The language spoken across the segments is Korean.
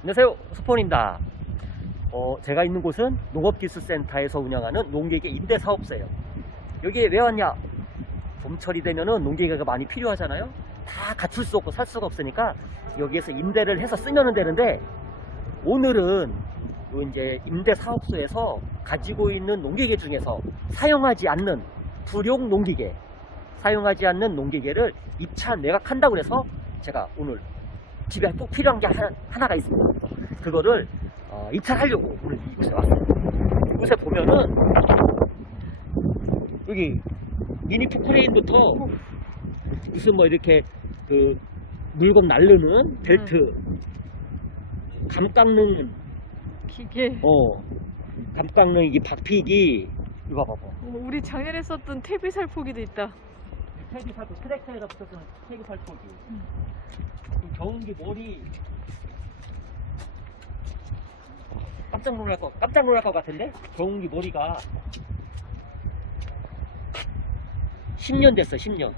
안녕하세요. 스폰입니다. 어, 제가 있는 곳은 농업기술센터에서 운영하는 농기계 임대사업소예요. 여기에 왜 왔냐? 봄철이 되면은 농기계가 많이 필요하잖아요. 다 갖출 수 없고 살 수가 없으니까 여기에서 임대를 해서 쓰면 되는데 오늘은 요 이제 임대사업소에서 가지고 있는 농기계 중에서 사용하지 않는 불용 농기계, 사용하지 않는 농기계를 입차 매각한다고 해서 제가 오늘 집에 꼭 필요한 게 하나, 하나가 있습니다. 그거를 어, 입찰하려고 오늘 이곳에 왔습니다. 이곳에 보면은 여기 미니 포크레인부터 무슨 뭐 이렇게 그 물건 날르는 벨트, 감 깎는 기계. 어, 감 깎는 이게 박피기 이거 봐봐. 어, 우리 작년에 썼던 태비 살 포기도 있다. 태기 살포 트랙터에다 붙었던 태기 살포기. 음. 그 경운기 머리 깜짝 놀랄 거 깜짝 놀랄 것 같은데 경운기 머리가 10년 됐어 10년.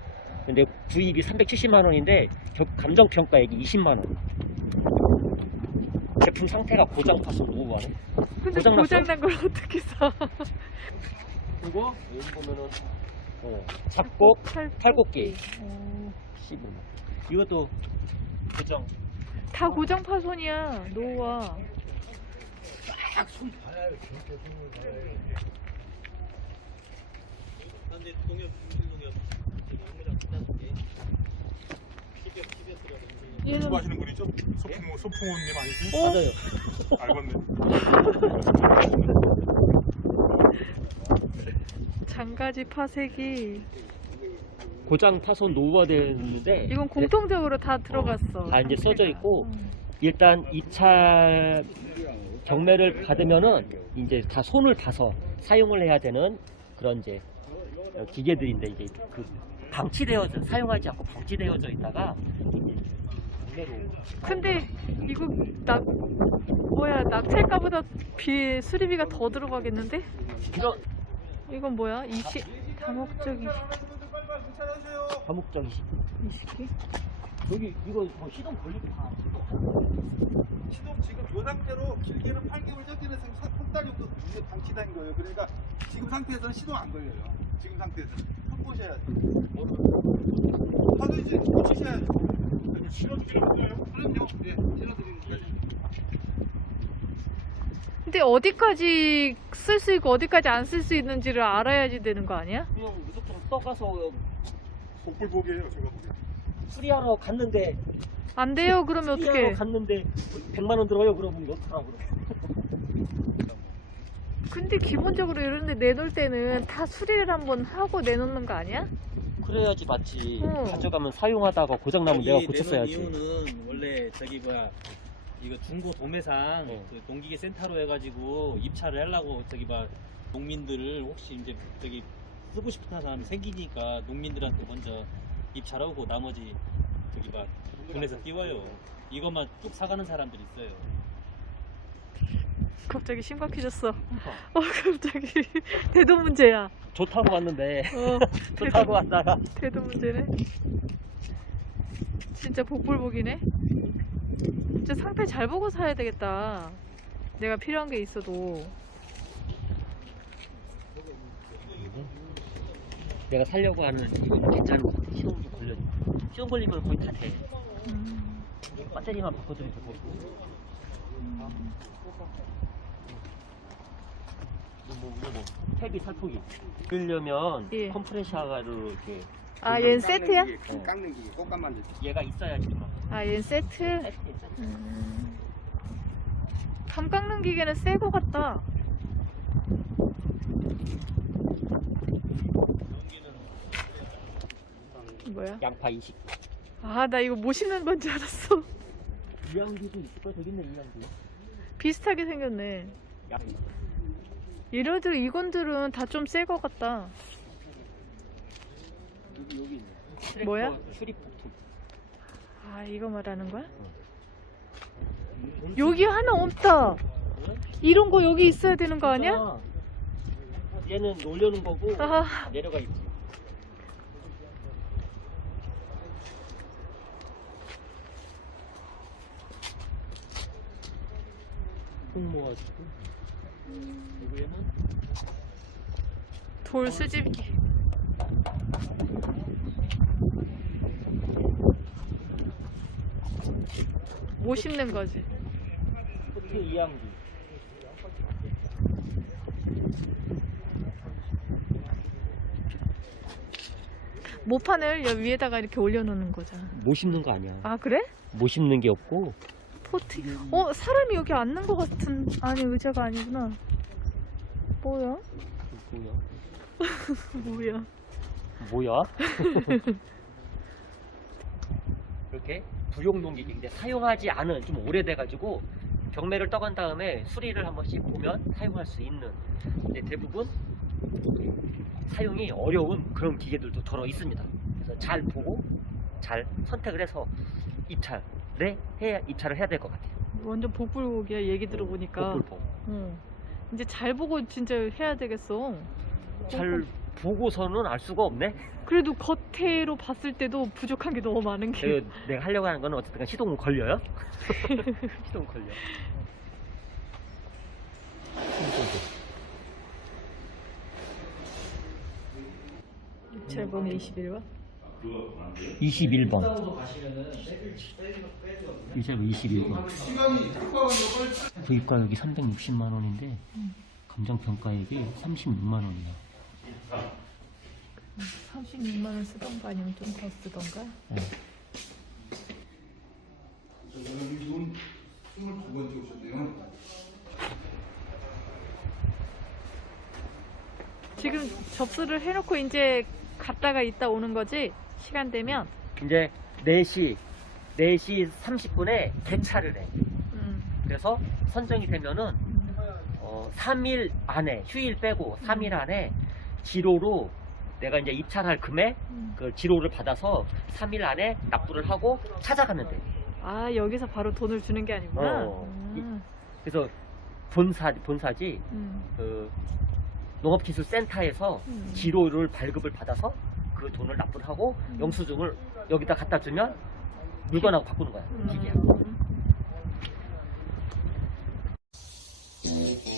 근데 구입이 370만 원인데 감정 평가액이 20만 원. 제품 상태가 고장 파서 너무 많아. 근데 고장났어? 고장 난 걸 어떻게 사? 그리고 여기 보면은 어, 잡곡 팔곡기. 어, 15만. 이것도 고정. 다 고장 파손이야. 노아. 얘는 공부하시는 분이죠? 소풍호, 소풍호님 아니지? 어? 맞아요. 알겠네. 장가지 파색이. 고장 파손 노후화되는데 이건 공통적으로 다 들어갔어. 다 이제 써져 있고 음. 일단 2차 경매를 받으면은 이제 다 손을 봐서 사용을 해야 되는 그런 이제 기계들인데 이게 그 방치되어져 사용하지 않고 방치되어져 있다가 이제 경매로 근데 이거 낙 뭐야 낙찰가보다 비 수리비가 더 들어가겠는데? 이런 이건 뭐야? 이시 다목적이 과목적이 이시기? 여기 이거 뭐 시동 걸리고 다 시동 지금 이 상태로 길게는 8개월 전에는 한달 정도 이제 방치된 거예요. 그러니까 지금 상태에서는 시동 안 걸려요. 지금 상태에서는 한 보셔야죠. 하도 이제 고치셔야죠. 실어드리는 거예요? 그럼요. 예, 실어드리니까. 근데 어디까지 쓸 수 있고 어디까지 안 쓸 수 있는지를 알아야지 되는 거 아니야? 그냥 무조건 떠가서 복불복이에요, 제가 보기엔. 수리하러 갔는데 안 돼요. 그러면 수리하러 어떻게? 갔는데 100만 원 들어요 그러면 어떡하라고 그래 근데 기본적으로 이런데 내놓을 때는 다 수리를 한번 하고 내놓는 거 아니야? 그래야지 맞지 어. 가져가면 사용하다가 고장 나면 내가 여기 고쳤어야지 내놓은 이유는 원래 저기 뭐야 이거 중고 도매상 어. 그 농기계 센터로 해가지고 입찰을 하려고 저기 막 농민들을 혹시 이제 저기 쓰고 싶은 사람 생기니까 농민들한테 먼저 입찰하고 나머지 저기 막 군에서 띄워요. 이것만 쭉 사가는 사람들이 있어요. 갑자기 심각해졌어. 어 갑자기 대도 문제야. 좋다고 왔는데 어 좋다고 왔다가 대도 문제네. 진짜 복불복이네. 진짜 상태 잘 보고 사야 되겠다. 내가 필요한 게 있어도. 내가 살려고 하는 이거 괜찮은 것 같아 시동 좀 걸려 시동 걸리면 거의 다 돼 음, 배터리만 바꿔주면 되고 이거 뭐 이거 뭐 탭이 살포기 그러려면 예. 컴프레셔가로 이렇게 아 얘는 세트야? 큰 깎는 기계, 꽃감 만들 때. 얘가 있어야지 막 아 얘는 세트? 음. 감 깎는 기계는 새 거 같다. 뭐야? 양파 20아나 이거 못 신는 건지 알았어. 이양기도 있을 거야 저기 있네 이양기 비슷하게 생겼네. 얘네들 이건들은 다 좀 새 거 같다. 여기 여기 있네 뭐야? 슈리포트 아 이거 말하는 거야? 여기 하나 없다. 이런 거 여기 있어야 되는 거 아니야? 얘는 놀려는 거고 아. 내려가 있지 총 모아주고 여기에는 돌 수집기. 못 심는 거지. 포트 이양기. 모판을 여기 위에다가 이렇게 올려놓는 거잖아. 못 심는 거 아니야. 아 그래? 못 심는 게 없고 포트. 어 사람이 여기 앉는 것 같은. 아니 의자가 아니구나. 뭐야? 뭐야? 뭐야? 뭐야? 이렇게 부용 농기기인데 사용하지 않은 좀 오래돼가지고 경매를 떠간 다음에 수리를 한 번씩 보면 사용할 수 있는 대부분 사용이 어려운 그런 기계들도 들어 있습니다. 그래서 잘 보고 잘 선택을 해서 입찰에 해야 입찰을 해야 될 것 같아요. 완전 복불복이야 얘기 들어보니까. 복불복. 어. 이제 잘 보고 진짜 해야 되겠어. 잘 보고서는 알 수가 없네. 그래도 겉으로 봤을 때도 부족한 게 너무 많은 게. 내가, 내가 하려고 하는 거는 어쨌든 시동은 걸려요. 시동 걸려. 잘 보네 21번. 21번. 일자로 21번. 구입 가격이 360만 원인데 감정 평가액이 36만 원이야. 36만 원 쓰던가 아니면 좀 더 쓰던가. 이분 22번째 오셨네요. 지금 접수를 해놓고 이제 갔다가 있다 오는 거지? 시간 되면? 이제 4시 4시 30분에 개차를 해. 음. 그래서 선정이 되면은 어, 3일 안에 휴일 빼고 3일 안에 지로로 내가 이제 입찰할 금액 음. 그 지로를 받아서 3일 안에 납부를 하고 찾아가면 돼. 아 여기서 바로 돈을 주는 게 아니구나. 어. 아. 그래서 본사 본사지 음. 그 농업기술센터에서 음. 지로를 발급을 받아서 그 돈을 납부를 하고 음. 영수증을 여기다 갖다 주면 물건하고 바꾸는 거야 음. 기계하고. 음.